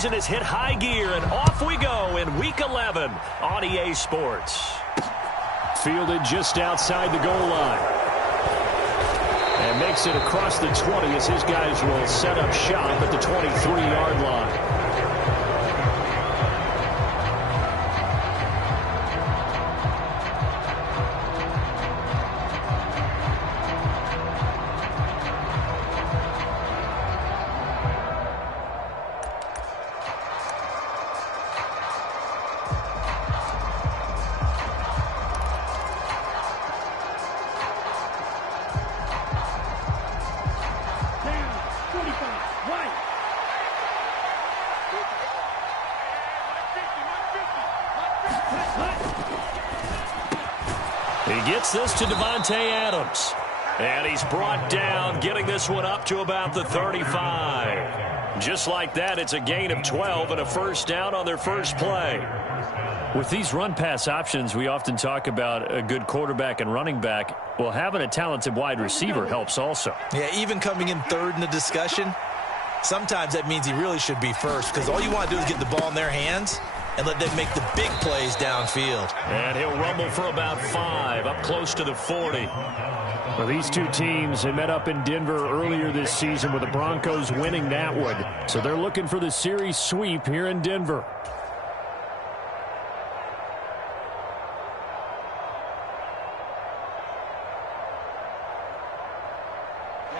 season has hit high gear, and off we go in Week 11 on EA Sports. Fielded just outside the goal line. And makes it across the 20 as his guys will set up shop at the 23-yard line. He gets this to Devontae Adams. And he's brought down, getting this one up to about the 35. Just like that, it's a gain of 12 and a first down on their first play. With these run-pass options, we often talk about a good quarterback and running back. Well, having a talented wide receiver helps also. Yeah, even coming in third in the discussion, sometimes that means he really should be first, because all you want to do is get the ball in their hands and let them make the big plays downfield. And he'll rumble for about 5, up close to the 40. Well, these two teams, they met up in Denver earlier this season with the Broncos winning that one. So they're looking for the series sweep here in Denver.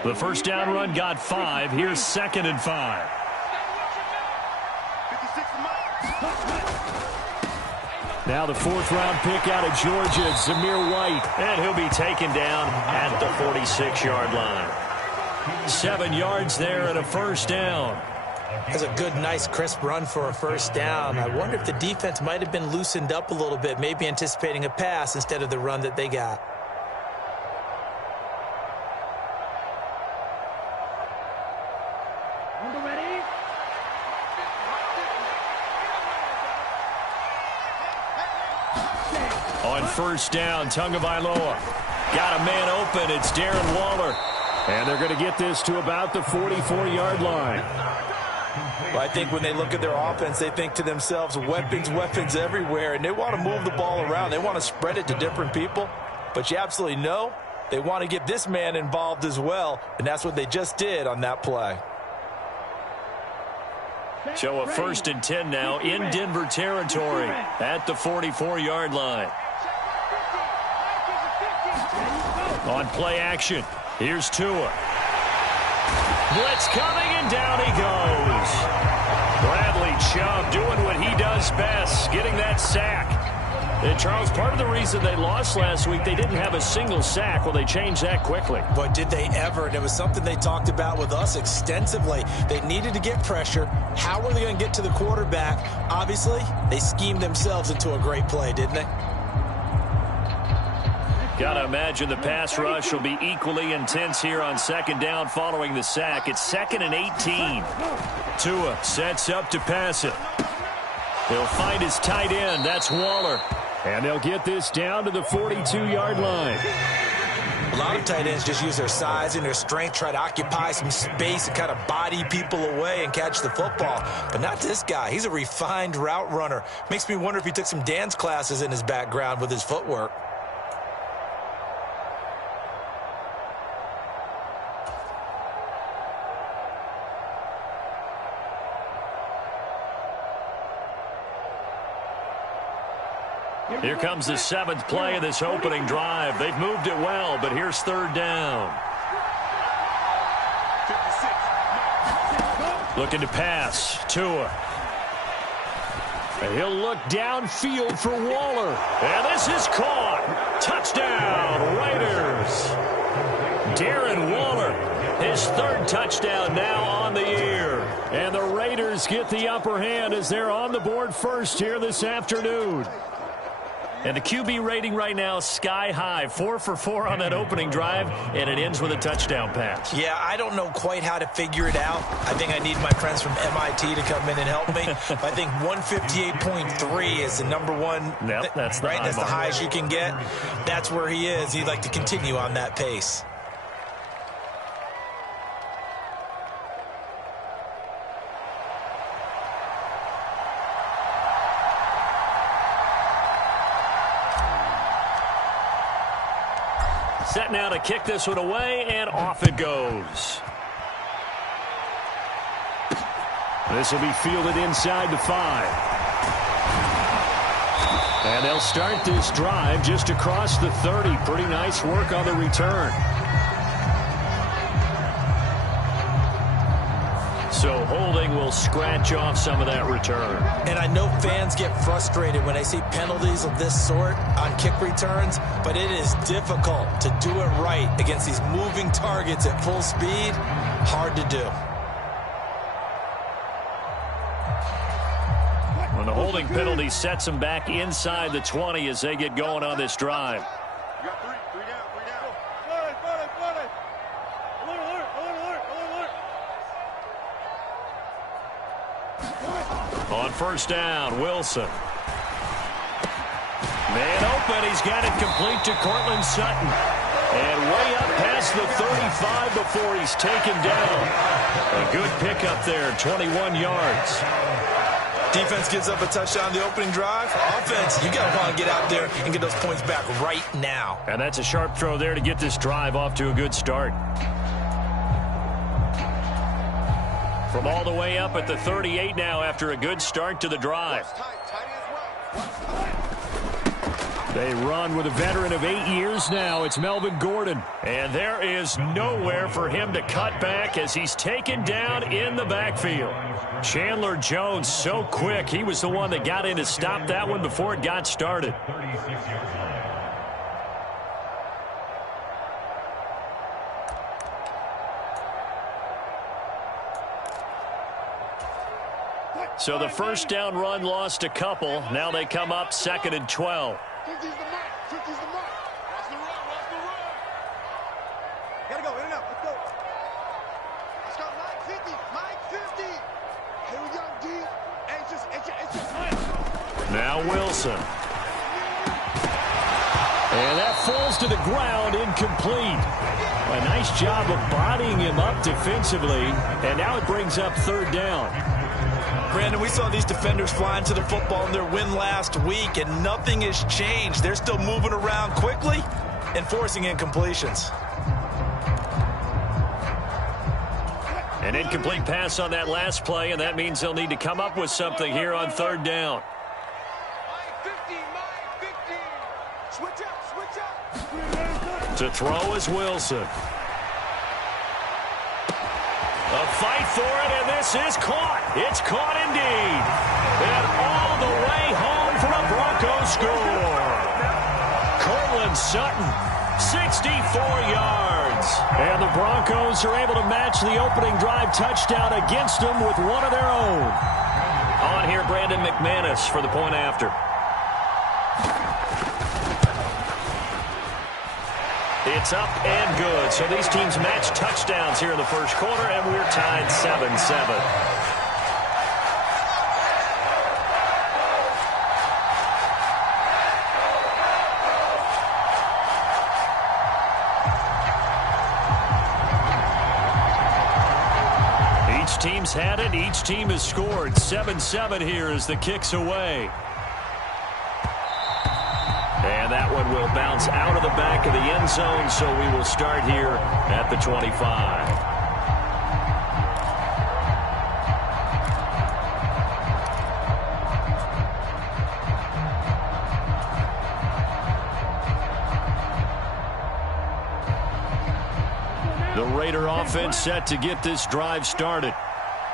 The first down run got 5. Here's 2nd and 5. Now the 4th-round pick out of Georgia, Zamir White. And he'll be taken down at the 46-yard line. 7 yards there and a first down. That's a good, nice, crisp run for a first down. I wonder if the defense might have been loosened up a little bit, maybe anticipating a pass instead of the run that they got. On first down, Tagovailoa got a man open. It's Darren Waller. And they're going to get this to about the 44-yard line. Well, I think when they look at their offense, they think to themselves, weapons, weapons everywhere, and they want to move the ball around. They want to spread it to different people. But you absolutely know they want to get this man involved as well, and that's what they just did on that play. So a 1st and 10 now in Denver territory at the 44-yard line. On play action, here's Tua. Blitz coming, and down he goes. Bradley Chubb doing what he does best, getting that sack. And Charles, part of the reason they lost last week, they didn't have a single sack. Well, they changed that quickly. But did they ever? And it was something they talked about with us extensively. They needed to get pressure. How were they going to get to the quarterback? Obviously, they schemed themselves into a great play, didn't they? Got to imagine the pass rush will be equally intense here on 2nd down following the sack. It's 2nd and 18. Tua sets up to pass it. He'll find his tight end. That's Waller. And they'll get this down to the 42-yard line. A lot of tight ends just use their size and their strength, try to occupy some space and kind of body people away and catch the football. But not this guy. He's a refined route runner. Makes me wonder if he took some dance classes in his background with his footwork. Here comes the 7th play of this opening drive. They've moved it well, but here's 3rd down. Looking to pass. Tua. And he'll look downfield for Waller. And this is caught. Touchdown, Raiders. Darren Waller, his 3rd touchdown now on the year. And the Raiders get the upper hand as they're on the board first here this afternoon. And the QB rating right now sky high. 4 for 4 on that opening drive, and it ends with a touchdown pass. Yeah, I don't know quite how to figure it out. I think I need my friends from MIT to come in and help me. I think 158.3 is the number one. Yep, that's the right. That's the mark. highest you can get. That's where he is. He'd like to continue on that pace. Set now to kick this one away, and off it goes. This will be fielded inside the 5. And they'll start this drive just across the 30. Pretty nice work on the return. So holding will scratch off some of that return. And I know fans get frustrated when they see penalties of this sort on kick returns, but it is difficult to do it right against these moving targets at full speed. Hard to do. When the holding penalty sets them back inside the 20 as they get going on this drive. You got three down. On first down, Wilson. Man open, he's got it complete to Cortland Sutton. And way up past the 35 before he's taken down. A good pickup there, 21 yards. Defense gives up a touchdown the opening drive. Offense, you got to want to get out there and get those points back right now. And that's a sharp throw there to get this drive off to a good start. From all the way up at the 38 now after a good start to the drive. They run with a veteran of 8 years now. It's Melvin Gordon. And there is nowhere for him to cut back as he's taken down in the backfield. Chandler Jones so quick. He was the one that got in to stop that one before it got started. So the first down run lost a couple. Now they come up 2nd and 12. Watch the run. Gotta go, in and out. Let's go. Let's go. Mike 50. Here we go, D. Anxious. Now Wilson. And that falls to the ground, incomplete. A nice job of bodying him up defensively. And now it brings up 3rd down. Brandon, we saw these defenders flying to the football in their win last week, and nothing has changed. They're still moving around quickly and forcing incompletions. An incomplete pass on that last play, and that means they'll need to come up with something here on 3rd down. Mike 50. Switch up. To throw is Wilson. A fight for it, and this is caught. It's caught indeed. And all the way home for a Broncos score. Cortland Sutton, 64 yards. And the Broncos are able to match the opening drive touchdown against them with one of their own. On here, Brandon McManus for the point after. It's up and good. So these teams match touchdowns here in the first quarter, and we're tied 7-7. Each team's had it. Each team has scored. 7-7 here as the kick's away. And that one will bounce out of the back of the end zone, so we will start here at the 25. The Raider offense set to get this drive started.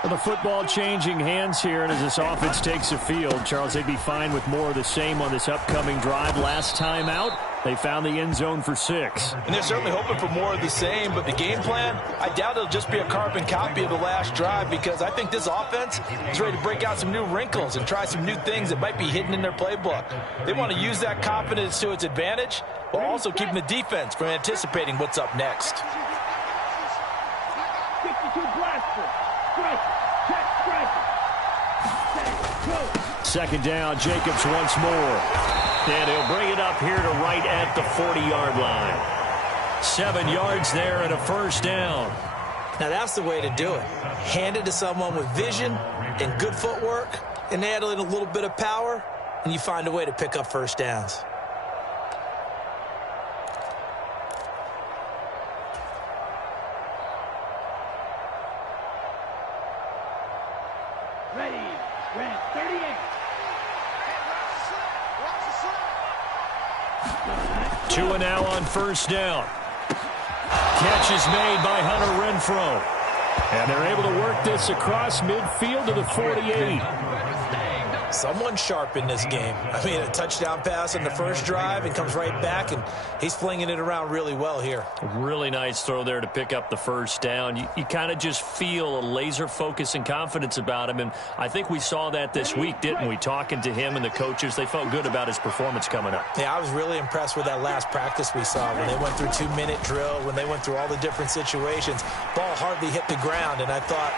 The football changing hands here, and as this offense takes the field, Charles, they'd be fine with more of the same on this upcoming drive. Last time out, they found the end zone for 6. And they're certainly hoping for more of the same, but the game plan, I doubt it'll just be a carbon copy of the last drive, because I think this offense is ready to break out some new wrinkles and try some new things that might be hidden in their playbook. They want to use that confidence to its advantage, while also keeping the defense from anticipating what's up next. 52 blaster. Second down, Jacobs once more. And he'll bring it up here to right at the 40-yard line. 7 yards there and a first down. Now that's the way to do it. Hand it to someone with vision and good footwork, and add in a little bit of power, and you find a way to pick up first downs. Two and now on first down. Catch is made by Hunter Renfrow. And they're able to work this across midfield to the 48. Someone sharp in this game. I mean, a touchdown pass on the first drive and comes right back, and he's flinging it around really well here. Really nice throw there to pick up the first down. You kind of just feel a laser focus and confidence about him, and I think we saw that this week, didn't we? Talking to him and the coaches, they felt good about his performance coming up. Yeah, I was really impressed with that last practice we saw when they went through 2-minute drill, when they went through all the different situations. Ball hardly hit the ground, and I thought,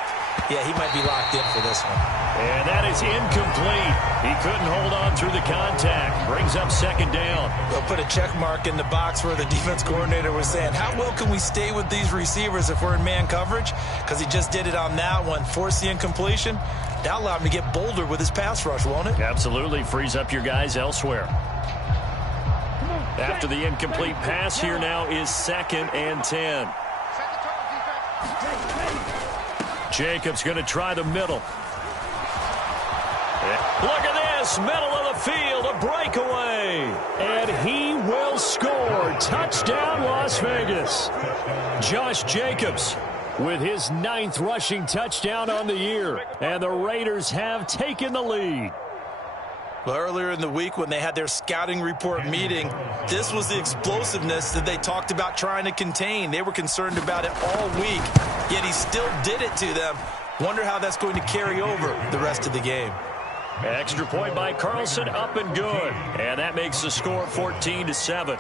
yeah, he might be locked in for this one. And that is incomplete. He couldn't hold on through the contact. Brings up second down. They'll put a check mark in the box where the defense coordinator was saying, how well can we stay with these receivers if we're in man coverage? Because he just did it on that one. Force the incompletion. That'll allow him to get bolder with his pass rush, won't it? Absolutely. Frees up your guys elsewhere. After the incomplete pass, here now is 2nd and 10. Jacobs going to try the middle. Look at this, middle of the field, a breakaway. And he will score. Touchdown, Las Vegas. Josh Jacobs with his 9th rushing touchdown on the year. And the Raiders have taken the lead. Well, earlier in the week when they had their scouting report meeting, this was the explosiveness that they talked about trying to contain. They were concerned about it all week, yet he still did it to them. Wonder how that's going to carry over the rest of the game. Extra point by Carlson, up and good. And that makes the score 14-7.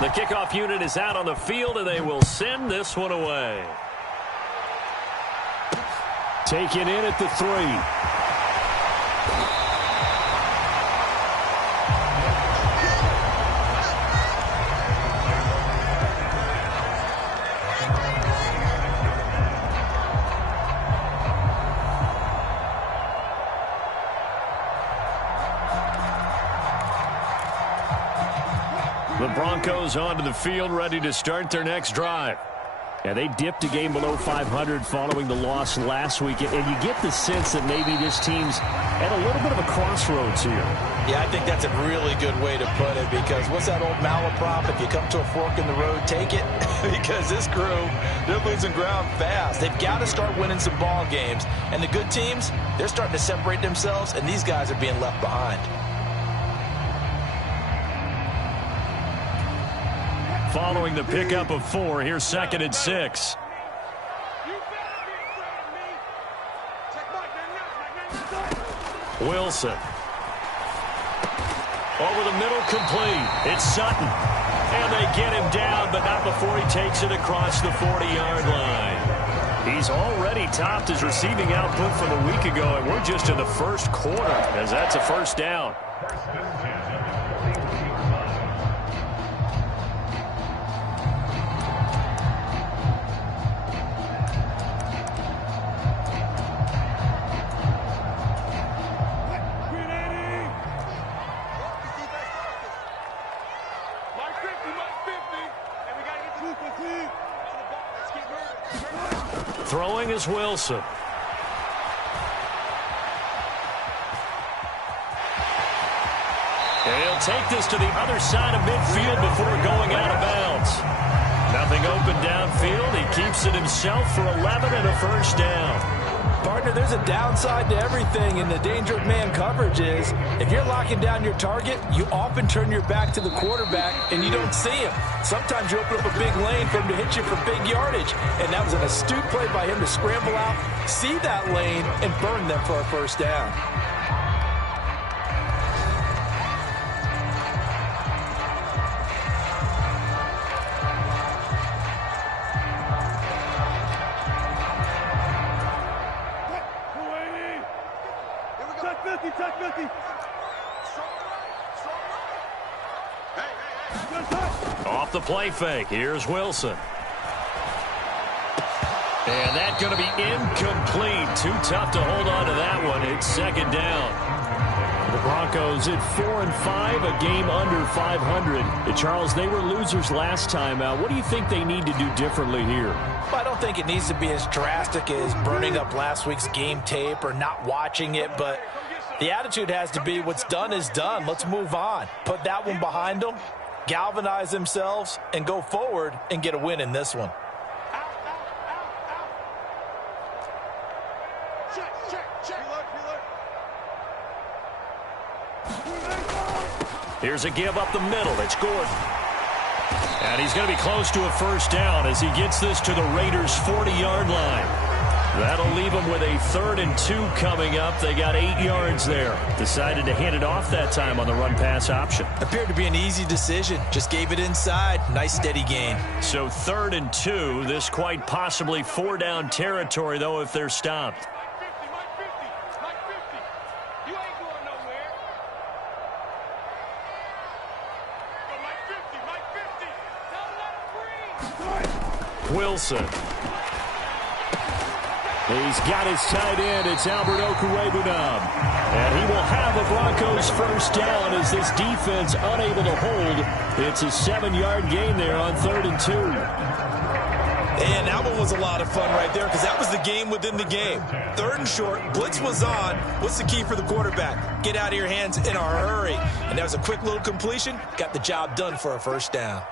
The kickoff unit is out on the field, and they will send this one away. Taken in at the 3. The Broncos onto the field, ready to start their next drive. And they dipped a game below 500 following the loss last week. And you get the sense that maybe this team's at a little bit of a crossroads here. Yeah, I think that's a really good way to put it, because what's that old malaprop? If you come to a fork in the road, take it. Because this crew, they're losing ground fast. They've got to start winning some ball games. And the good teams, they're starting to separate themselves, and these guys are being left behind. Following the pickup of 4, here's 2nd and 6. Wilson. Over the middle, complete. It's Sutton. And they get him down, but not before he takes it across the 40-yard line. He's already topped his receiving output from a week ago, and we're just in the first quarter, as that's a first down. Throwing is Wilson. And he'll take this to the other side of midfield before going out of bounds. Nothing open downfield. He keeps it himself for 11 and a first down. Partner, there's a downside to everything, and the danger of man coverage is if you're locking down your target, you often turn your back to the quarterback and you don't see him. Sometimes you open up a big lane for him to hit you for big yardage, and that was an astute play by him to scramble out, see that lane, and burn them for a first down. Off the play fake. Here's Wilson. And that's going to be incomplete. Too tough to hold on to that one. It's 2nd down. The Broncos at 4-5, a game under 500. Charles, they were losers last time out. What do you think they need to do differently here? Well, I don't think it needs to be as drastic as burning up last week's game tape or not watching it, but the attitude has to be what's done is done. Let's move on. Put that one behind them, galvanize themselves, and go forward and get a win in this one. Here's a give up the middle. It's Gordon. And he's going to be close to a first down as he gets this to the Raiders' 40-yard line. That'll leave them with a 3rd and 2 coming up. They got 8 yards there. Decided to hand it off that time on the run-pass option. Appeared to be an easy decision. Just gave it inside. Nice steady gain. So 3rd and 2. This quite possibly 4-down territory, though, if they're stopped. Wilson. He's got his tight end. It's Albert Okwuegbunam. And he will have a Broncos first down as this defense unable to hold. It's a 7-yard gain there on 3rd and 2. And that one was a lot of fun right there because that was the game within the game. 3rd and short, blitz was on. What's the key for the quarterback? Get out of your hands in a hurry. And that was a quick little completion. Got the job done for a first down.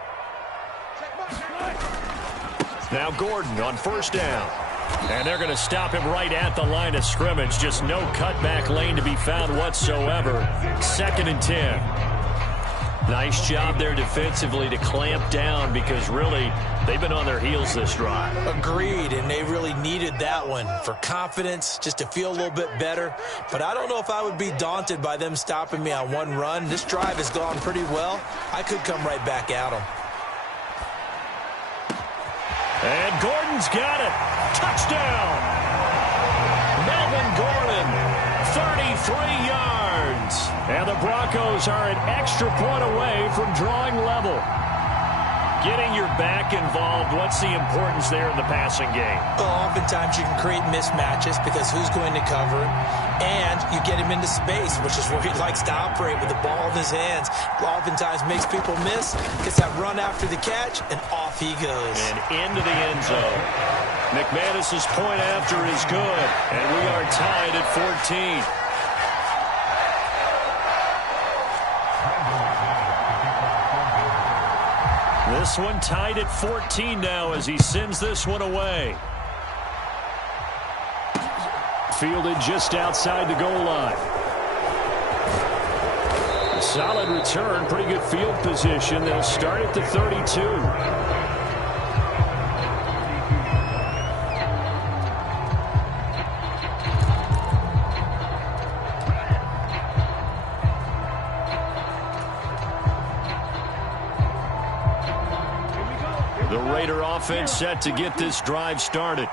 Now Gordon on first down. And they're going to stop him right at the line of scrimmage. Just no cutback lane to be found whatsoever. 2nd and 10. Nice job there defensively to clamp down because really they've been on their heels this drive. Agreed, and they really needed that one for confidence, just to feel a little bit better. But I don't know if I would be daunted by them stopping me on one run. This drive has gone pretty well. I could come right back at them. And Gordon's got it. Touchdown. Melvin Gordon, 33 yards. And the Broncos are an extra point away from drawing level. Getting your back involved, what's the importance there in the passing game? Well, oftentimes you can create mismatches because who's going to cover him? And you get him into space, which is where he likes to operate with the ball in his hands. Oftentimes makes people miss, gets that run after the catch, and off he goes. And into the end zone. McManus's point after is good, and we are tied at 14. This one tied at 14 now as he sends this one away. Fielded just outside the goal line. A solid return, pretty good field position. They'll start at the 32. The Raider offense set to get this drive started.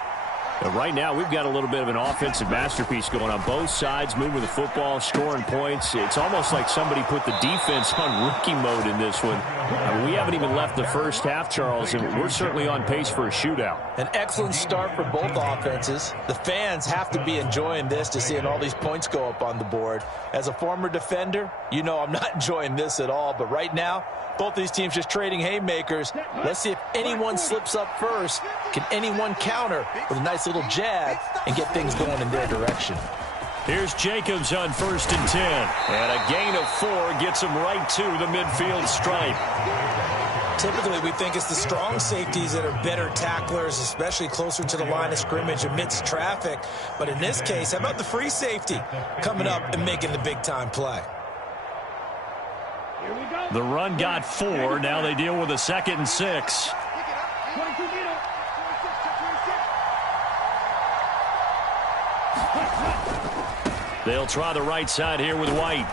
And right now, we've got a little bit of an offensive masterpiece going on both sides, moving the football, scoring points. It's almost like somebody put the defense on rookie mode in this one. I mean, we haven't even left the first half, Charles, and we're certainly on pace for a shootout. An excellent start for both offenses. The fans have to be enjoying this to seeing all these points go up on the board. As a former defender, you know I'm not enjoying this at all, but right now, both these teams just trading haymakers. Let's see if anyone slips up first. Can anyone counter with a nice little jab and get things going in their direction? Here's Jacobs on 1st and 10. And a gain of 4 gets him right to the midfield stripe. Typically, we think it's the strong safeties that are better tacklers, especially closer to the line of scrimmage amidst traffic. But in this case, how about the free safety coming up and making the big-time play? The run got 4. Now they deal with a 2nd and 6. They'll try the right side here with White.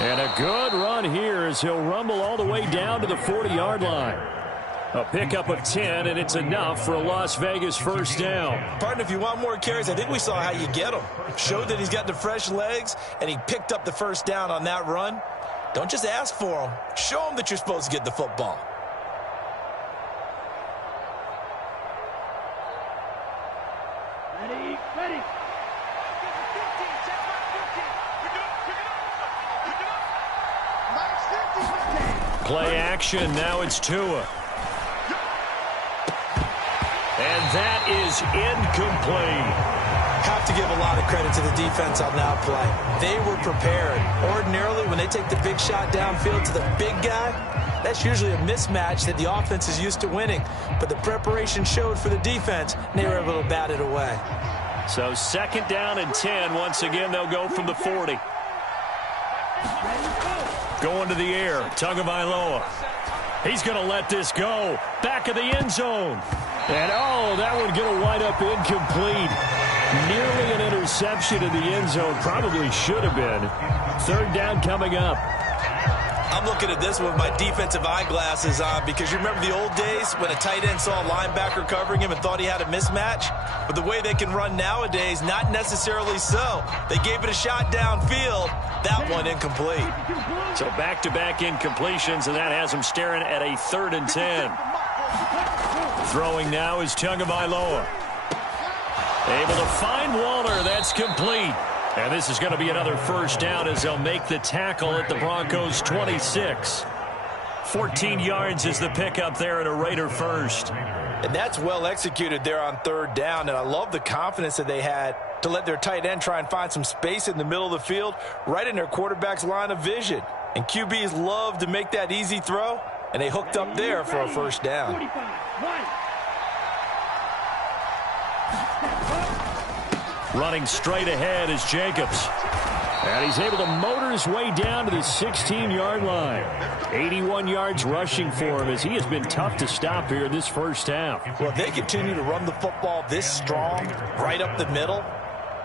And a good run here as he'll rumble all the way down to the 40-yard line. A pickup of 10, and it's enough for a Las Vegas first down. Partner, if you want more carries, I think we saw how you get him. Showed that he's got the fresh legs, and he picked up the first down on that run. Don't just ask for them. Show them that you're supposed to get the football. Ready. Play action. Now it's Tua. And that is incomplete. Have to give a lot of credit to the defense on that play. They were prepared. Ordinarily, when they take the big shot downfield to the big guy, that's usually a mismatch that the offense is used to winning. But the preparation showed for the defense, and they were able to bat it away. So 2nd down and 10. Once again, they'll go from the 40. Going to the air, Tagovailoa. He's going to let this go. Back of the end zone. And, oh, that one going to wind up incomplete. Nearly an interception in the end zone. Probably should have been. 3rd down coming up. I'm looking at this with my defensive eyeglasses on because you remember the old days when a tight end saw a linebacker covering him and thought he had a mismatch? But the way they can run nowadays, not necessarily so. They gave it a shot downfield. That one incomplete. So back-to-back incompletions, and that has him staring at a 3rd and 10. Throwing now is Tagovailoa. Able to find Waller. That's complete. And this is going to be another 1st down as they'll make the tackle at the Broncos' 26. 14 yards is the pickup there at a Raider first. And that's well executed there on 3rd down. And I love the confidence that they had to let their tight end try and find some space in the middle of the field, right in their quarterback's line of vision. And QBs love to make that easy throw, and they hooked up there for a 1st down. Running straight ahead is Jacobs. And he's able to motor his way down to the 16-yard line. 81 yards rushing for him as he has been tough to stop here in this 1st half. Well, if they continue to run the football this strong, right up the middle,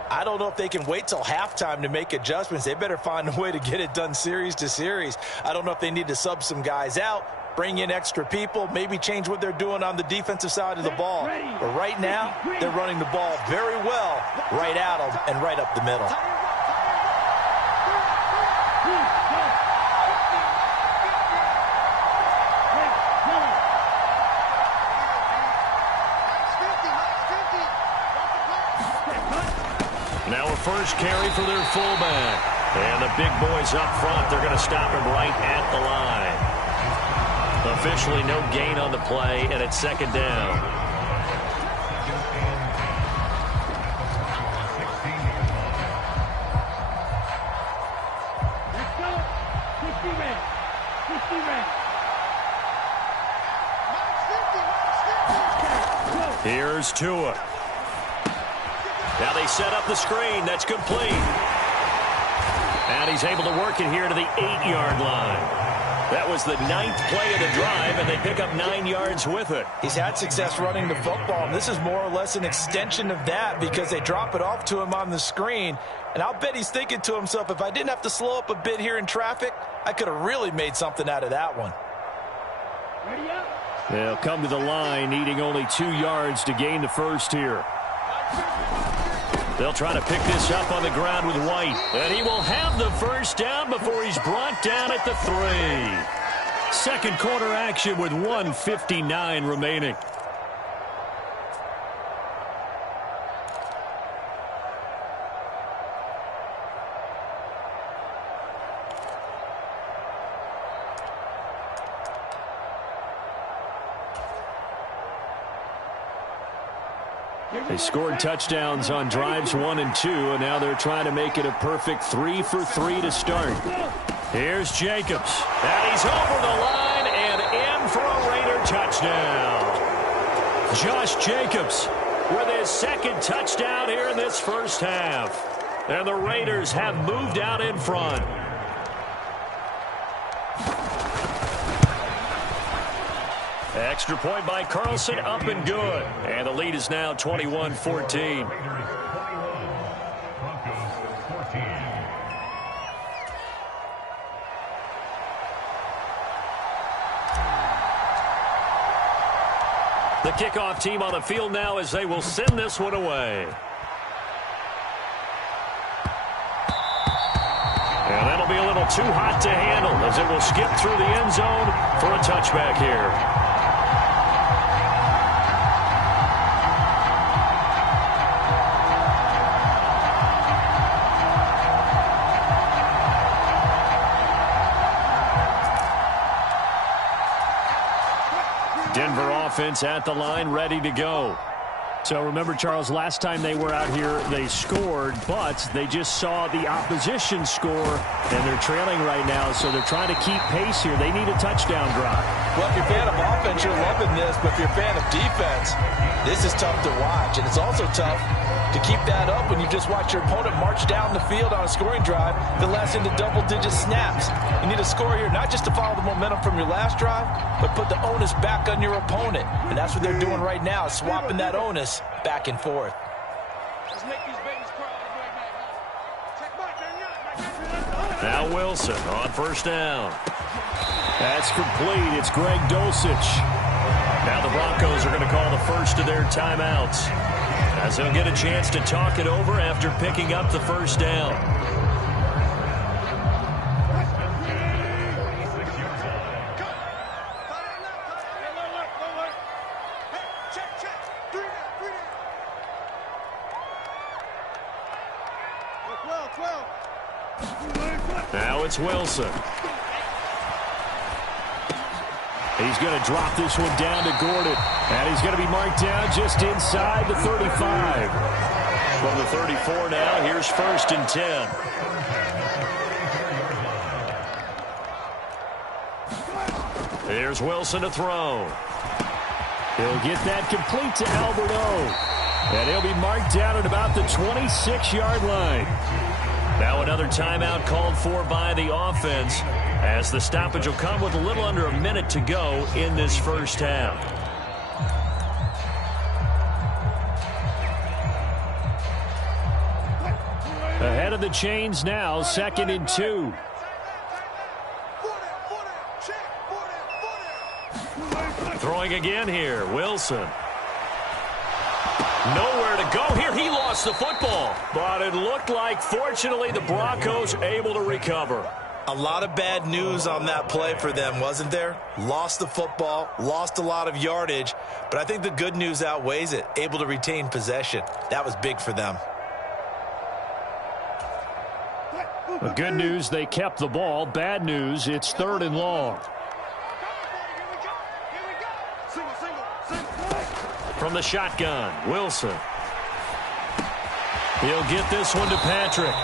I don't know if they can wait till halftime to make adjustments. They better find a way to get it done series to series. I don't know if they need to sub some guys out, bring in extra people, maybe change what they're doing on the defensive side of the ball. But right now, they're running the ball very well right at them and right up the middle. Now a 1st carry for their fullback. And the big boys up front, they're going to stop him right at the line. Officially no gain on the play, and it's 2nd down. Here's Tua. Now they set up the screen. That's complete. And he's able to work it here to the 8-yard line. That was the 9th play of the drive, and they pick up 9 yards with it. He's had success running the football, and this is more or less an extension of that because they drop it off to him on the screen. And I'll bet he's thinking to himself, if I didn't have to slow up a bit here in traffic, I could have really made something out of that one. They'll come to the line, needing only 2 yards to gain the 1st here. They'll try to pick this up on the ground with White. And he will have the 1st down before he's brought down at the 3. 2nd quarter action with 1:59 remaining. They scored touchdowns on drives 1 and 2, and now they're trying to make it a perfect 3 for 3 to start. Here's Jacobs. And he's over the line and in for a Raider touchdown. Josh Jacobs with his 2nd touchdown here in this 1st half. And the Raiders have moved out in front. Extra point by Carlson, up and good. And the lead is now 21-14. The kickoff team on the field now as they will send this one away. And that'll be a little too hot to handle as it will skip through the end zone for a touchback here. Denver offense at the line, ready to go. So remember, Charles, last time they were out here, they scored, but they just saw the opposition score, and they're trailing right now, so they're trying to keep pace here. They need a touchdown drive. Well, if you're a fan of offense, you're loving this, but if you're a fan of defense, this is tough to watch, and it's also tough to keep that up when you just watch your opponent march down the field on a scoring drive that lasts into double-digit snaps. You need a score here, not just to follow the momentum from your last drive, but put the onus back on your opponent, and that's what they're doing right now, swapping that onus back and forth. Let's make these babies cry right now. Now Wilson on first down. That's complete. It's Greg Dulcich. Now the Broncos are going to call the first of their timeouts, as they'll get a chance to talk it over after picking up the first down. Now it's Wilson. He's going to drop this one down to Gordon. And he's going to be marked down just inside the 35. From the 34 now, here's 1st and 10. Here's Wilson to throw. He'll get that complete to Albert O. And he'll be marked down at about the 26-yard line. Now another timeout called for by the offense, as the stoppage will come with a little under a minute to go in this first half. Ahead of the chains now, 2nd and 2. Throwing again here, Wilson. Nowhere to go here. He lost the football. But it looked like, fortunately, the Broncos able to recover. A lot of bad news on that play for them, wasn't there? Lost the football, lost a lot of yardage, but I think the good news outweighs it. Able to retain possession. That was big for them. The good news, they kept the ball. Bad news, it's 3rd and long. From the shotgun, Wilson. He'll get this one to Patrick.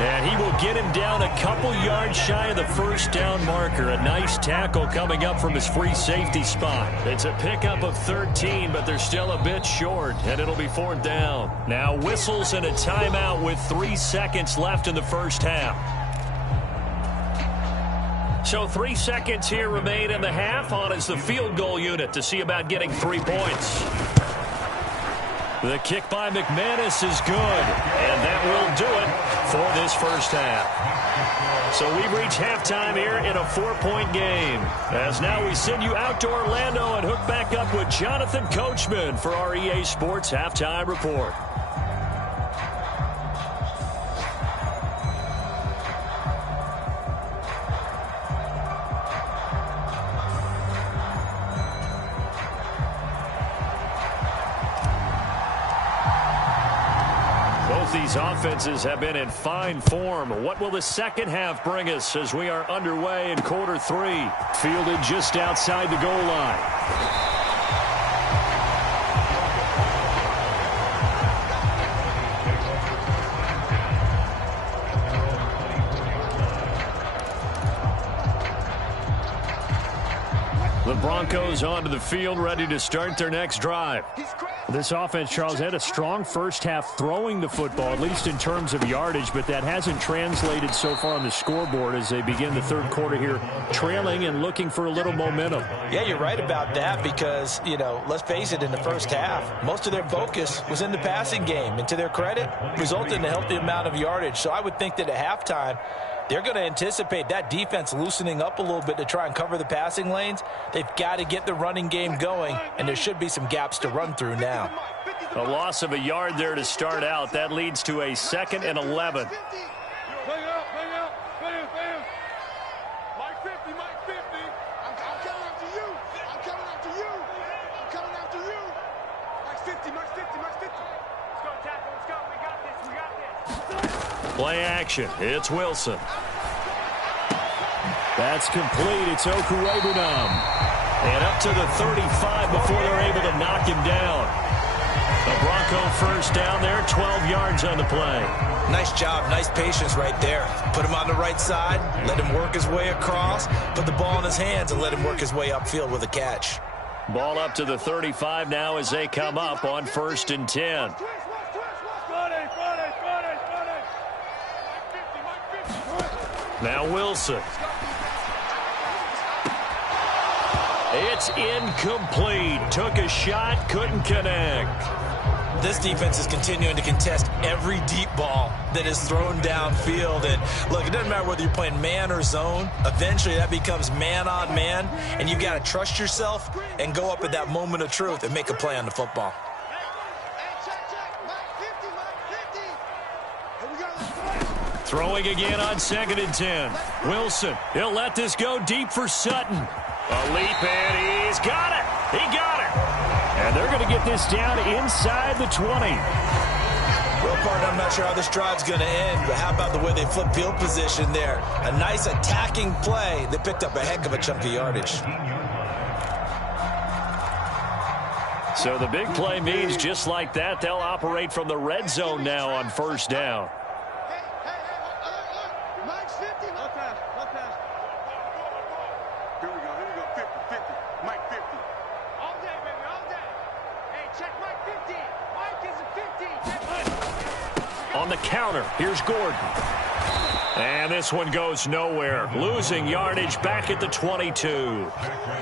And he will get him down a couple yards shy of the first down marker. A nice tackle coming up from his free safety spot. It's a pickup of 13, but they're still a bit short, and it'll be 4th down. Now whistles and a timeout with 3 seconds left in the first half. So 3 seconds here remain in the half. On is the field goal unit to see about getting 3 points. The kick by McManus is good, and that will do it for this first half. So we've reached halftime here in a 4-point game. As now we send you out to Orlando and hook back up with Jonathan Coachman for our EA Sports Halftime Report. These offenses have been in fine form. What will the second half bring us as we are underway in quarter 3? Fielded just outside the goal line. The Broncos onto the field, ready to start their next drive. This offense, Charles, had a strong first half throwing the football, at least in terms of yardage, but that hasn't translated so far on the scoreboard as they begin the third quarter here, trailing and looking for a little momentum. Yeah, you're right about that because, you know, let's face it, in the first half, most of their focus was in the passing game. And to their credit, resulted in a healthy amount of yardage. So I would think that at halftime, they're going to anticipate that defense loosening up a little bit to try and cover the passing lanes. They've got to get the running game going, and there should be some gaps to run through now. A loss of a yard there to start out. That leads to a 2nd and 11. Mike 50. Mike 50. I'm coming after you. I'm coming after you. Mike 50. Let's go, tackle. Let's go. We got this. Play action. It's Wilson. That's complete. It's Okuwebunam. And up to the 35 before they're able to knock him down. The Bronco first down there, 12 yards on the play. Nice job, nice patience right there. Put him on the right side, let him work his way across, put the ball in his hands, and let him work his way upfield with a catch. Ball up to the 35 now as they come up on 1st and 10. Now Wilson. It's incomplete. Took a shot, couldn't connect. This defense is continuing to contest every deep ball that is thrown downfield. And look, it doesn't matter whether you're playing man or zone. Eventually that becomes man on man, and you've got to trust yourself and go up at that moment of truth and make a play on the football. Throwing again on 2nd and 10. Wilson, he'll let this go deep for Sutton. A leap, and he's got it. He got it. And they're going to get this down inside the 20. Real part, I'm not sure how this drive's going to end, but how about the way they flip field position there? A nice attacking play. They picked up a heck of a chunk of yardage. So the big play means just like that, they'll operate from the red zone now on 1st down. On the counter, here's Gordon. And this one goes nowhere. Losing yardage back at the 22.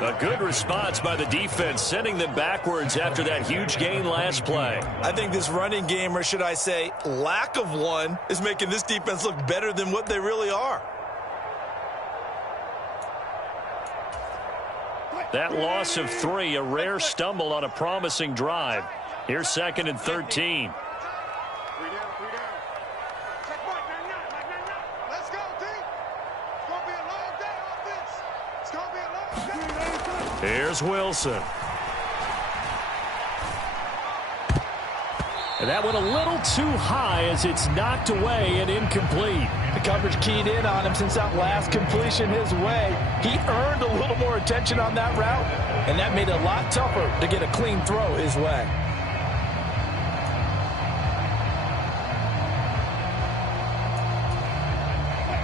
A good response by the defense, sending them backwards after that huge gain last play. I think this running game, or should I say lack of one, is making this defense look better than what they really are. That loss of 3, a rare stumble on a promising drive. Here's 2nd and 13. Here's Wilson. And that went a little too high as it's knocked away and incomplete. The coverage keyed in on him since that last completion his way. He earned a little more attention on that route, and that made it a lot tougher to get a clean throw his way.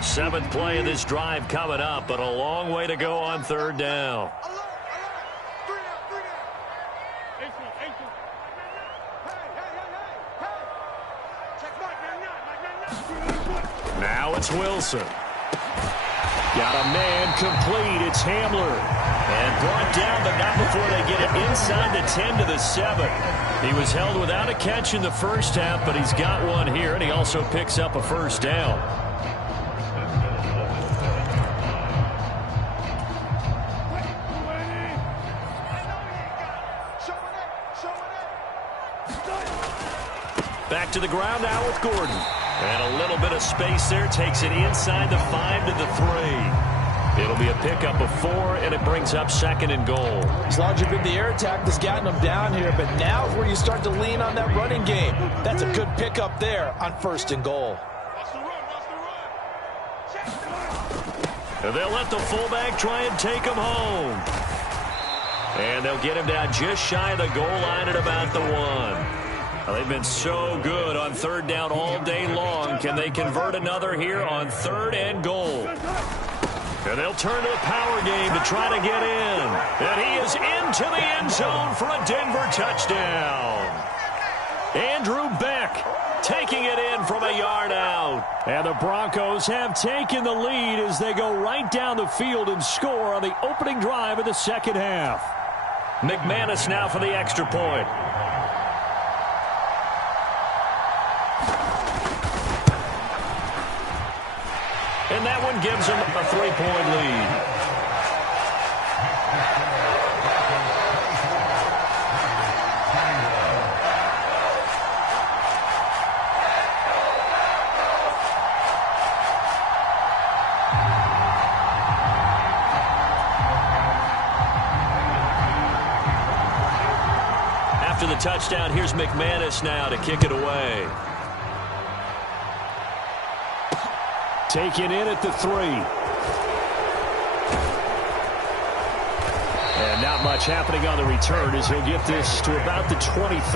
Seventh play of this drive coming up, but a long way to go on 3rd down. Now it's Wilson. Got a man complete. It's Hamler. And brought down, but not before they get it inside the 10 to the 7. He was held without a catch in the first half, but he's got one here, and he also picks up a 1st down. Back to the ground now with Gordon. And a little bit of space there. Takes it inside the 5 to the 3. It'll be a pickup of 4, and it brings up 2nd and goal. It's largely been the air attack that's gotten them down here, but now is where you start to lean on that running game. That's a good pickup there on 1st and goal. And they'll let the fullback try and take him home. And they'll get him down just shy of the goal line at about the 1. They've been so good on 3rd down all day long. Can they convert another here on 3rd and goal? And they'll turn to the power game to try to get in. And he is into the end zone for a Denver touchdown. Andrew Beck taking it in from a yard out. And the Broncos have taken the lead as they go right down the field and score on the opening drive of the 2nd half. McManus now for the extra point. And that one gives them a 3-point lead. After the touchdown, here's McManus now to kick it away. Taken in at the 3. And now much happening on the return as he'll get this to about the 23.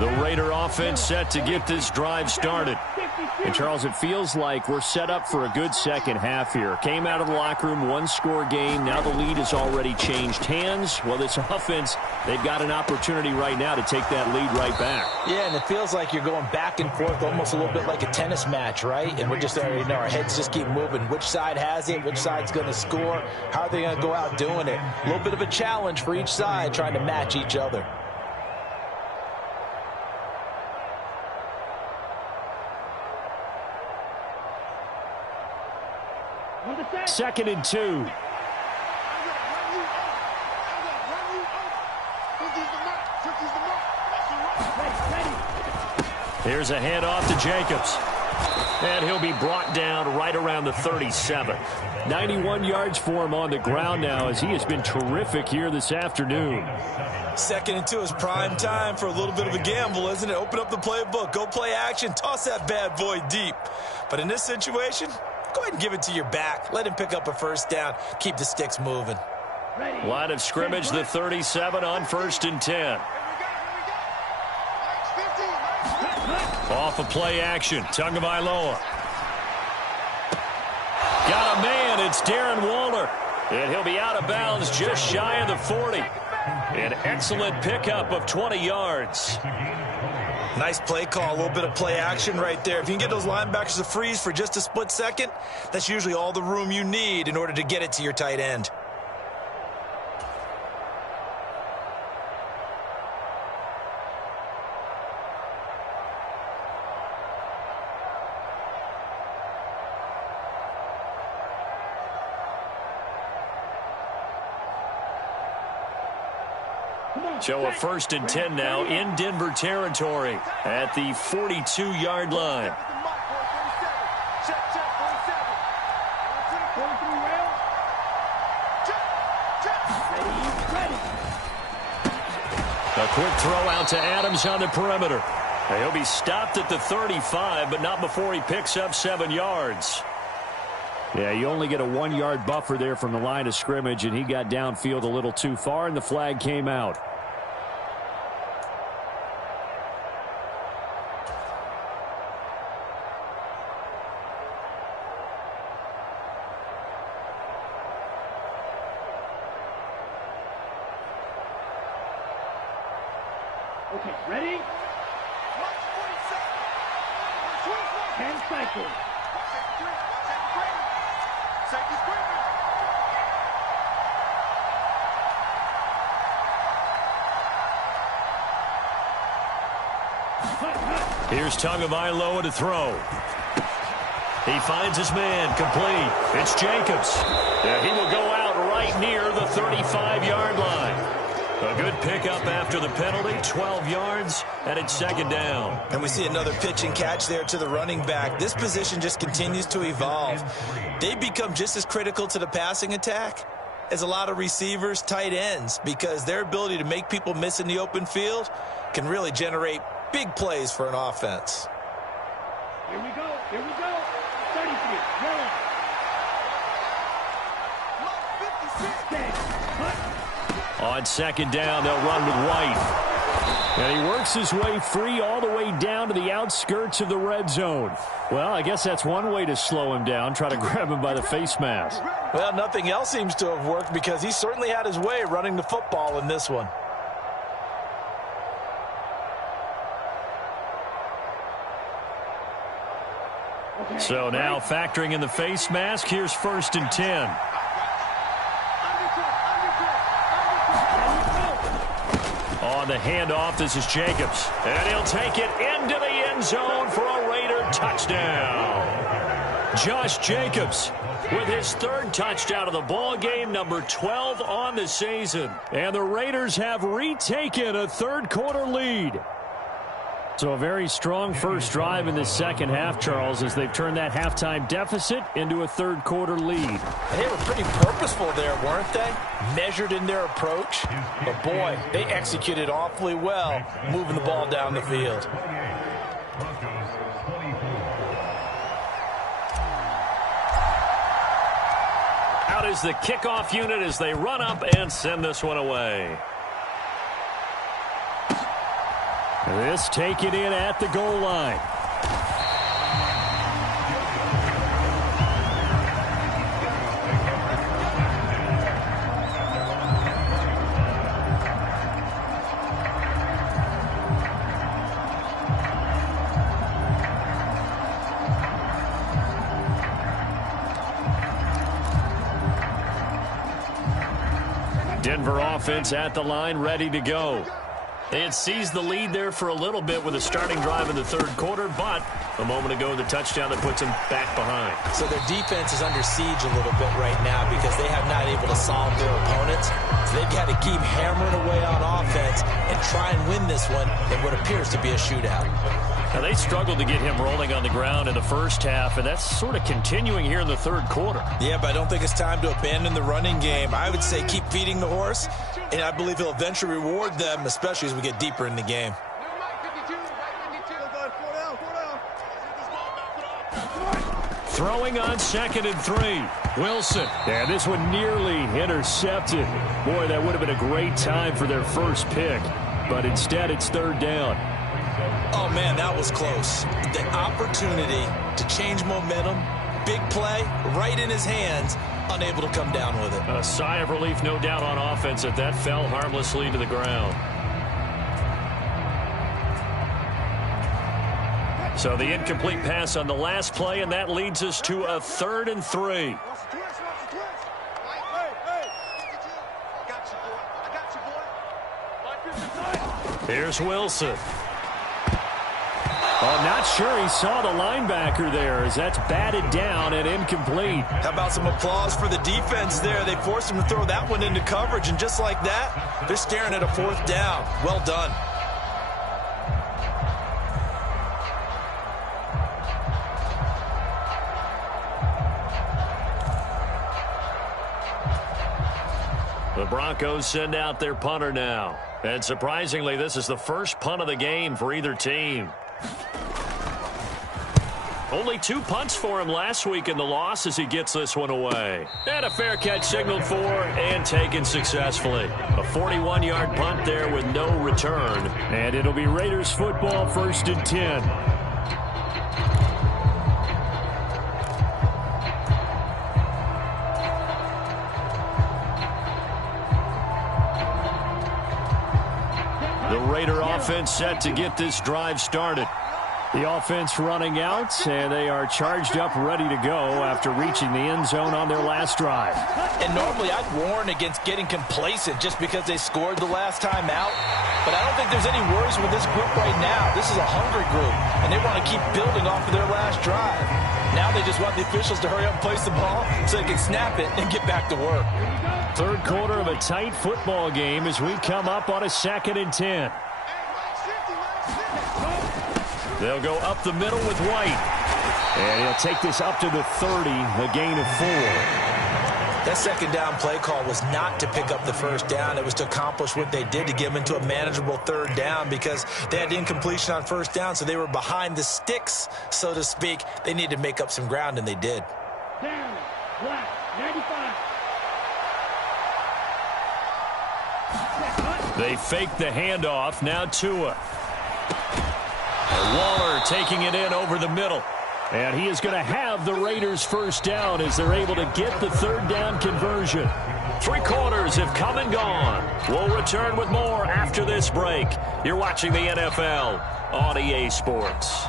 The Raider offense set to get this drive started. And, Charles, it feels like we're set up for a good second half here. Came out of the locker room, one-score game. Now the lead has already changed hands. Well, this offense, they've got an opportunity right now to take that lead right back. Yeah, and it feels like you're going back and forth almost a little bit like a tennis match, right? And we're just already know our heads just keep moving. Which side has it? Which side's going to score? How are they going to go out doing it? A little bit of a challenge for each side trying to match each other. Second and 2. Here's a handoff to Jacobs. And he'll be brought down right around the 37. 91 yards for him on the ground now as he has been terrific here this afternoon. Second and 2 is prime time for a little bit of a gamble, isn't it? Open up the playbook, go play action, toss that bad boy deep. But in this situation, go ahead and give it to your back. Let him pick up a first down. Keep the sticks moving. Line of scrimmage, the 37 on 1st and 10. Off of play action, Tagovailoa. Got a man, it's Darren Waller. And he'll be out of bounds just shy of the 40. An excellent pickup of 20 yards. Nice play call, a little bit of play action right there. If you can get those linebackers to freeze for just a split second, that's usually all the room you need in order to get it to your tight end. So a 1st and 10 now in Denver territory at the 42-yard line. A quick throw out to Adams on the perimeter. He'll be stopped at the 35, but not before he picks up 7 yards. Yeah, you only get a 1-yard buffer there from the line of scrimmage, and he got downfield a little too far, and the flag came out. Okay, ready? 10 cycles. Here's Tagovailoa to throw. He finds his man, complete. It's Jacobs. And he will go out right near the 35-yard line. A good pickup after the penalty, 12 yards, and it's 2nd down. And we see another pitch and catch there to the running back. This position just continues to evolve. They become just as critical to the passing attack as a lot of receivers, tight ends, because their ability to make people miss in the open field can really generate big plays for an offense. Here we go. Here we go. 33. Roll. 56. On 2nd down, they'll run with White. And he works his way free all the way down to the outskirts of the red zone. Well, I guess that's one way to slow him down, try to grab him by the face mask. Well, nothing else seems to have worked because he certainly had his way running the football in this one. So now factoring in the face mask, here's 1st and 10. On the handoff, this is Jacobs. And he'll take it into the end zone for a Raider touchdown. Josh Jacobs with his 3rd touchdown of the ball game, number 12 on the season. And the Raiders have retaken a 3rd quarter lead. So a very strong first drive in the second half, Charles, as they've turned that halftime deficit into a third-quarter lead. And they were pretty purposeful there, weren't they? Measured in their approach. But, boy, they executed awfully well moving the ball down the field. Out is the kickoff unit as they run up and send this one away. This taken in at the goal line. Denver offense at the line, ready to go. They had seized the lead there for a little bit with a starting drive in the third quarter, but a moment ago the touchdown that puts them back behind. So their defense is under siege a little bit right now because they have not able to solve their opponents. So they've got to keep hammering away on offense and try and win this one in what appears to be a shootout. Now they struggled to get him rolling on the ground in the first half, and that's sort of continuing here in the third quarter. Yeah, but I don't think it's time to abandon the running game. I would say keep feeding the horse, and I believe he'll eventually reward them, especially as we get deeper in the game. Throwing on 2nd and 3. Wilson. And this one nearly intercepted. Boy, that would have been a great time for their first pick. But instead, it's third down. Oh, man, that was close. The opportunity to change momentum, big play, right in his hands, unable to come down with it. A sigh of relief, no doubt, on offense that fell harmlessly to the ground. So the incomplete pass on the last play, and that leads us to a 3rd and 3. Here's Wilson. Oh, not sure he saw the linebacker there as that's batted down and incomplete. How about some applause for the defense there? They forced him to throw that one into coverage, and just like that, they're staring at a 4th down. Well done. The Broncos send out their punter now. And surprisingly, this is the first punt of the game for either team. Only 2 punts for him last week in the loss as he gets this one away. And a fair catch signaled for and taken successfully. A 41-yard punt there with no return. And it'll be Raiders football, 1st and 10. The Raider offense set to get this drive started. The offense running out, and they are charged up, ready to go after reaching the end zone on their last drive. And normally I'd warn against getting complacent just because they scored the last time out. But I don't think there's any worries with this group right now. This is a hungry group, and they want to keep building off of their last drive. Now they just want the officials to hurry up and place the ball so they can snap it and get back to work. Third quarter of a tight football game as we come up on a 2nd and 10. They'll go up the middle with White. And he'll take this up to the 30, a gain of 4. That 2nd down play call was not to pick up the 1st down. It was to accomplish what they did to get them into a manageable 3rd down because they had incompletion on 1st down, so they were behind the sticks, so to speak. They needed to make up some ground, and they did. Down, black, 95. They fake the handoff. Now Tua. Waller taking it in over the middle. And he is going to have the Raiders' 1st down as they're able to get the 3rd down conversion. 3 quarters have come and gone. We'll return with more after this break. You're watching the NFL on EA Sports.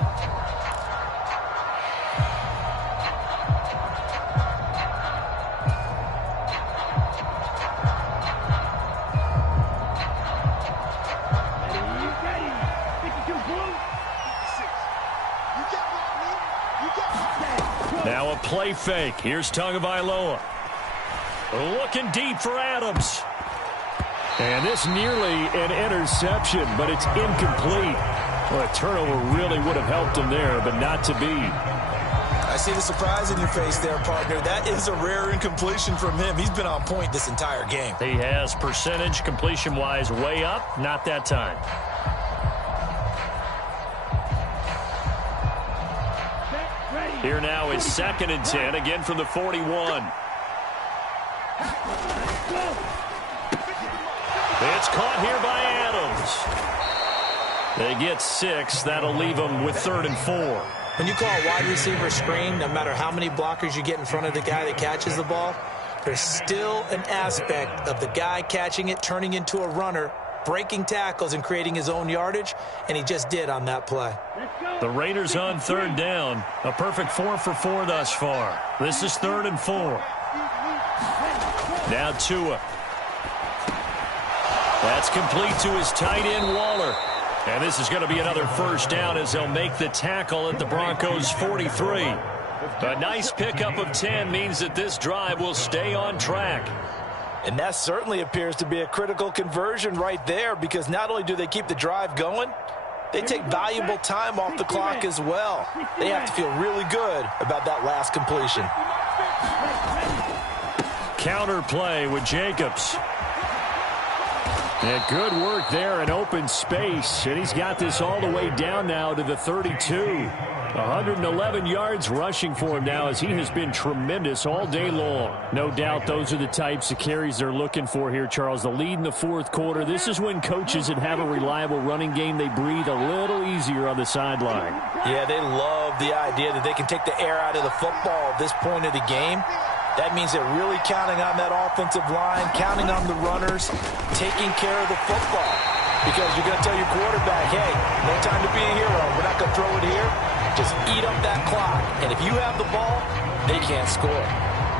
Now a play fake. Here's Tagovailoa. Looking deep for Adams. And this nearly an interception, but it's incomplete. Well, a turnover really would have helped him there, but not to be. I see the surprise in your face there, partner. That is a rare incompletion from him. He's been on point this entire game. He has percentage completion-wise way up. Not that time. Here now is 2nd and 10, again from the 41. It's caught here by Adams. They get 6. That'll leave them with 3rd and 4. When you call a wide receiver screen, no matter how many blockers you get in front of the guy that catches the ball, there's still an aspect of the guy catching it, turning into a runner, breaking tackles and creating his own yardage, and he just did on that play. The Raiders on 3rd down. A perfect 4 for 4 thus far. This is 3rd and 4. Now Tua. That's complete to his tight end, Waller. And this is going to be another first down as they'll make the tackle at the Broncos' 43. A nice pickup of 10 means that this drive will stay on track. And that certainly appears to be a critical conversion right there, because not only do they keep the drive going, they take valuable time off the clock as well. They have to feel really good about that last completion. Counter play with Jacobs. Yeah, good work there in open space. And he's got this all the way down now to the 32. 111 yards rushing for him now, as he has been tremendous all day long. No doubt those are the types of carries they're looking for here, Charles. The lead in the 4th quarter. This is when coaches that have a reliable running game, they breathe a little easier on the sideline. Yeah, they love the idea that they can take the air out of the football at this point of the game. That means they're really counting on that offensive line, counting on the runners, taking care of the football. Because you're going to tell your quarterback, hey, no time to be a hero. We're not going to throw it here. Just eat up that clock. And if you have the ball, they can't score.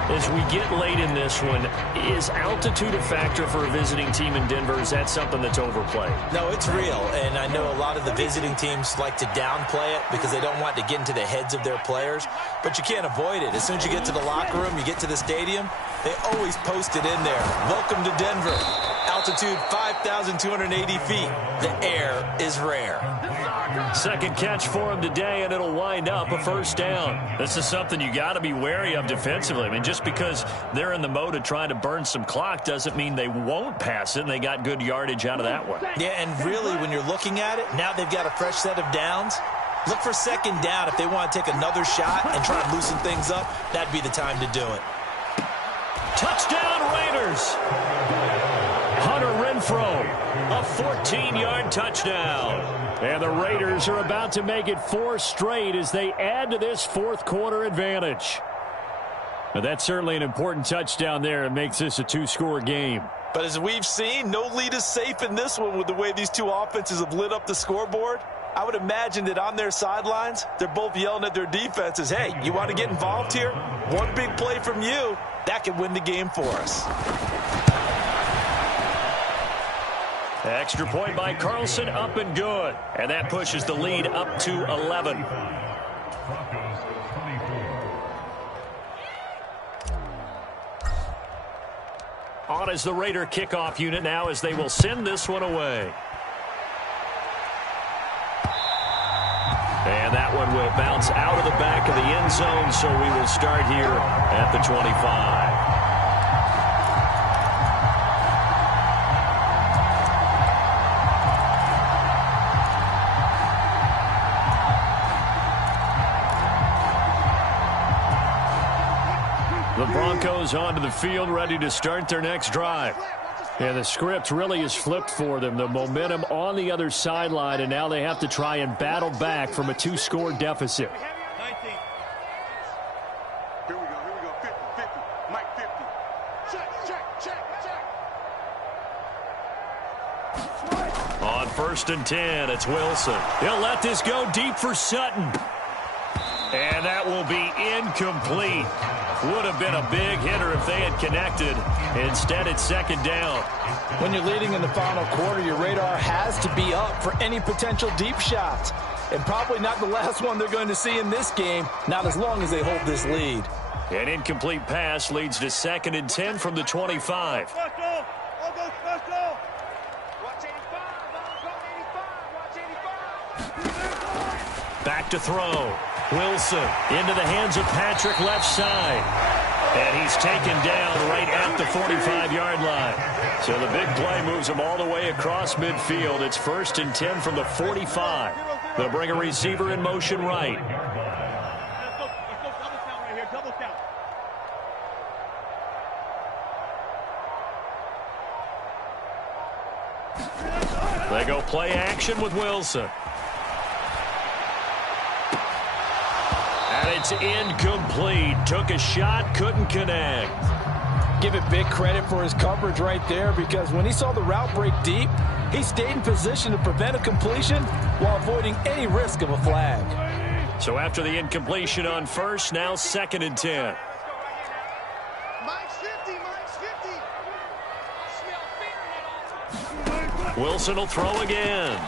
As we get late in this one, is altitude a factor for a visiting team in Denver? Is that something that's overplayed? No, it's real. And I know a lot of the visiting teams like to downplay it because they don't want to get into the heads of their players. But you can't avoid it. As soon as you get to the locker room, you get to the stadium, they always post it in there. Welcome to Denver. Altitude 5,280 feet. The air is rare. Second catch for him today, and it'll wind up a first down. This is something you got to be wary of defensively. I mean, just because they're in the mode of trying to burn some clock doesn't mean they won't pass it, and they got good yardage out of that one. Yeah, and really, when you're looking at it, now they've got a fresh set of downs. Look for 2nd down. If they want to take another shot and try to loosen things up, that'd be the time to do it. Touchdown, Raiders! Hunter Renfrow, a 14-yard touchdown. And the Raiders are about to make it 4 straight as they add to this 4th quarter advantage. Now, that's certainly an important touchdown there. It makes this a 2-score game. But as we've seen, no lead is safe in this one with the way these two offenses have lit up the scoreboard. I would imagine that on their sidelines, they're both yelling at their defenses, hey, you want to get involved here? One big play from you, that could win the game for us. Extra point by Carlson, up and good. And that pushes the lead up to 11. On is the Raider kickoff unit now as they will send this one away. And that one will bounce out of the back of the end zone, so we will start here at the 25. The Broncos onto the field, ready to start their next drive. And the script really is flipped for them. The momentum on the other sideline, and now they have to try and battle back from a 2-score deficit. Here we go, 50, Mike 50. Check. On 1st and 10, it's Wilson. He'll let this go deep for Sutton. And that will be incomplete. Would have been a big hitter if they had connected. Instead, it's 2nd down. When you're leading in the final quarter, your radar has to be up for any potential deep shots. And probably not the last one they're going to see in this game, not as long as they hold this lead. An incomplete pass leads to 2nd and 10 from the 25. Watch 85, watch 85. to throw. Wilson into the hands of Patrick left side. And he's taken down right at the 45-yard line. So the big play moves him all the way across midfield. It's 1st and 10 from the 45. They'll bring a receiver in motion right. They go play action with Wilson. And it's incomplete. Took a shot, couldn't connect. Give it big credit for his coverage right there, because when he saw the route break deep, he stayed in position to prevent a completion while avoiding any risk of a flag. So after the incompletion on first, now 2nd and 10. Wilson will throw again.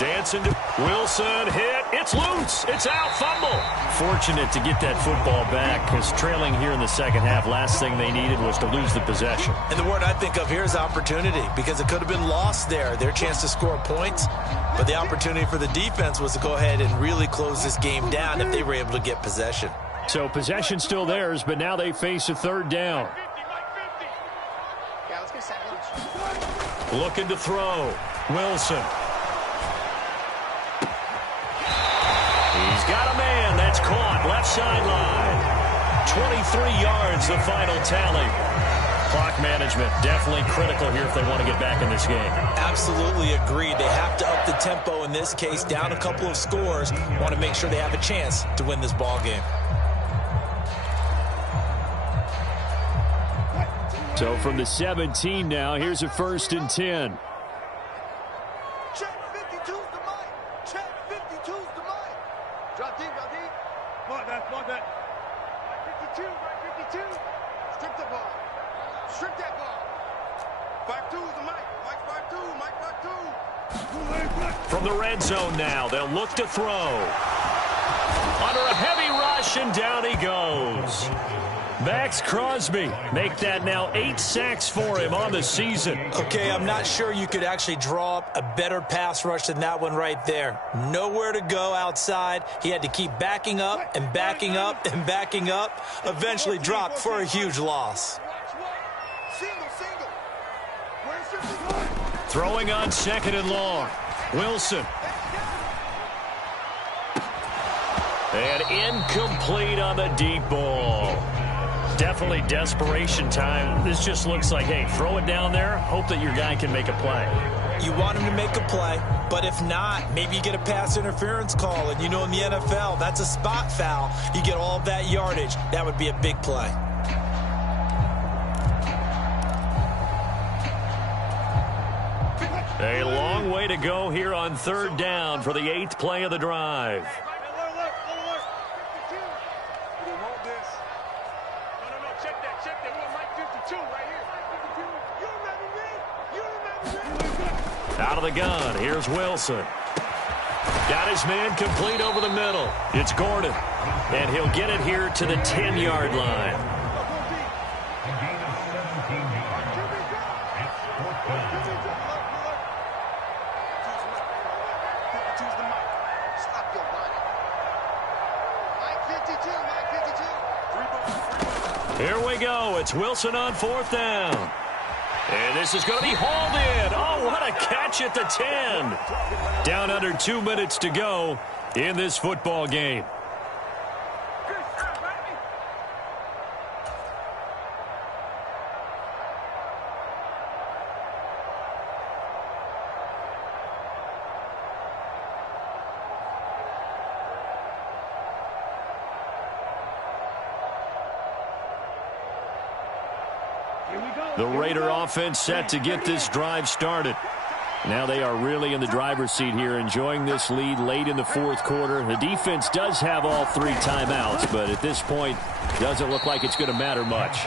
Dancing to Wilson, hit, it's loose, it's out, fumble. Fortunate to get that football back, because trailing here in the second half, last thing they needed was to lose the possession. And the word I think of here is opportunity, because it could have been lost there, their chance to score points. But the opportunity for the defense was to go ahead and really close this game down if they were able to get possession. So possession still theirs, but now they face a 3rd down. Looking to throw. Wilson. He's got a man. That's caught. Left sideline. 23 yards, the final tally. Clock management definitely critical here if they want to get back in this game. Absolutely agreed. They have to up the tempo in this case. Down a couple of scores. Want to make sure they have a chance to win this ball game. So from the 17 now, here's a 1st and 10. Check 52's the mic. Check 52's the mic. Drop deep, drop deep. Mark that. 52, right 52. Strip the ball. Strip that ball. 52's the mic. Mike 52, Mike 52. From the red zone now, they'll look to throw. Under a heavy rush, and down he goes. Max Crosby make that now 8 sacks for him on the season. Okay, I'm not sure you could actually draw up a better pass rush than that one right there. Nowhere to go outside. He had to keep backing up and backing up and backing up. Eventually dropped for a huge loss. Throwing on 2nd and long. Wilson. And incomplete on the deep ball. Definitely desperation time. This just looks like, hey, throw it down there, hope that your guy can make a play. You want him to make a play, but if not, maybe you get a pass interference call. And you know in the NFL, that's a spot foul. You get all of that yardage. That would be a big play. A long way to go here on 3rd down for the 8th play of the drive. Out of the gun, here's Wilson. Got his man complete over the middle. It's Gordon, and he'll get it here to the 10-yard line. Here we go. It's Wilson on 4th down. And this is going to be hauled in. Oh, what a catch at the 10. Down under 2 minutes to go in this football game. The Raider offense set to get this drive started. Now they are really in the driver's seat here, enjoying this lead late in the 4th quarter. The defense does have all 3 timeouts, but at this point, doesn't look like it's going to matter much.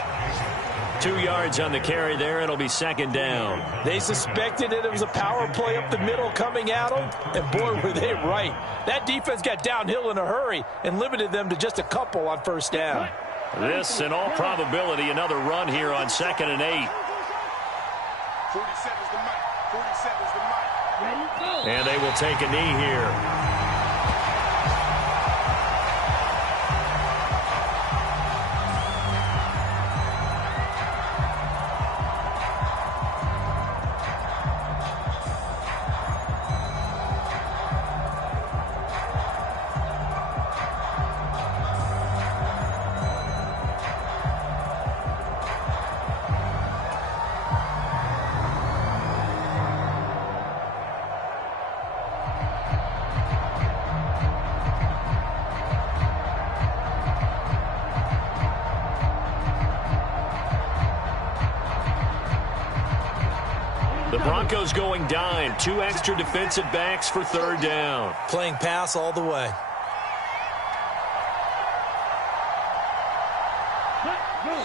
2 yards on the carry there. It'll be 2nd down. They suspected it was a power play up the middle coming at them, and boy, were they right. That defense got downhill in a hurry and limited them to just a couple on 1st down. This, in all probability, another run here on 2nd and 8. And they will take a knee here. The Broncos going dime. 2 extra defensive backs for 3rd down. Playing pass all the way.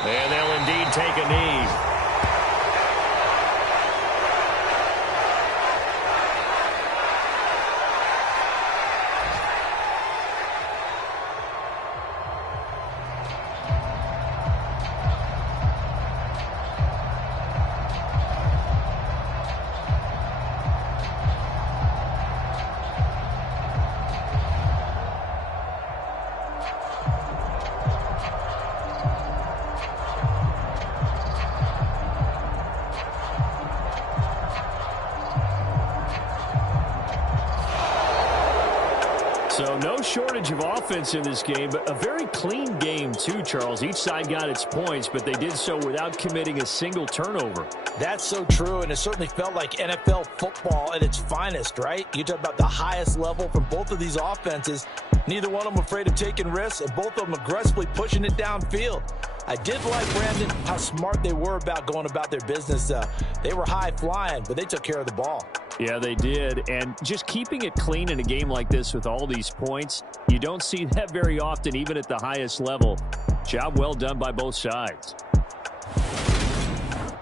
And they'll indeed take a knee. So no shortage of offense in this game, but a very clean game too, Charles. Each side got its points, but they did so without committing a single turnover. That's so true, and it certainly felt like NFL football at its finest, right? You talk about the highest level from both of these offenses. Neither one of them afraid of taking risks, and both of them aggressively pushing it downfield. I did like, Brandon, how smart they were about going about their business. They were high flying, but they took care of the ball. Yeah, they did. And just keeping it clean in a game like this with all these points, you don't see that very often, even at the highest level. Job well done by both sides.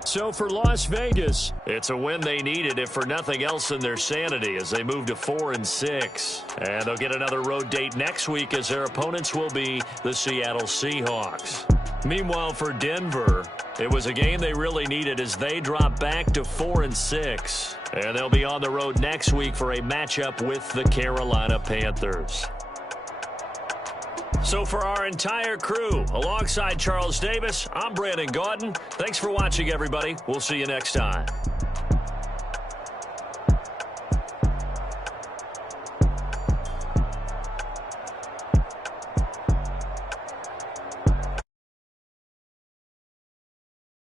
So for Las Vegas, it's a win they needed, if for nothing else in their sanity, as they move to 4-6. And they'll get another road date next week, as their opponents will be the Seattle Seahawks. Meanwhile, for Denver, it was a game they really needed as they drop back to 4-6. And they'll be on the road next week for a matchup with the Carolina Panthers. So for our entire crew, alongside Charles Davis, I'm Brandon Gaudin. Thanks for watching, everybody. We'll see you next time.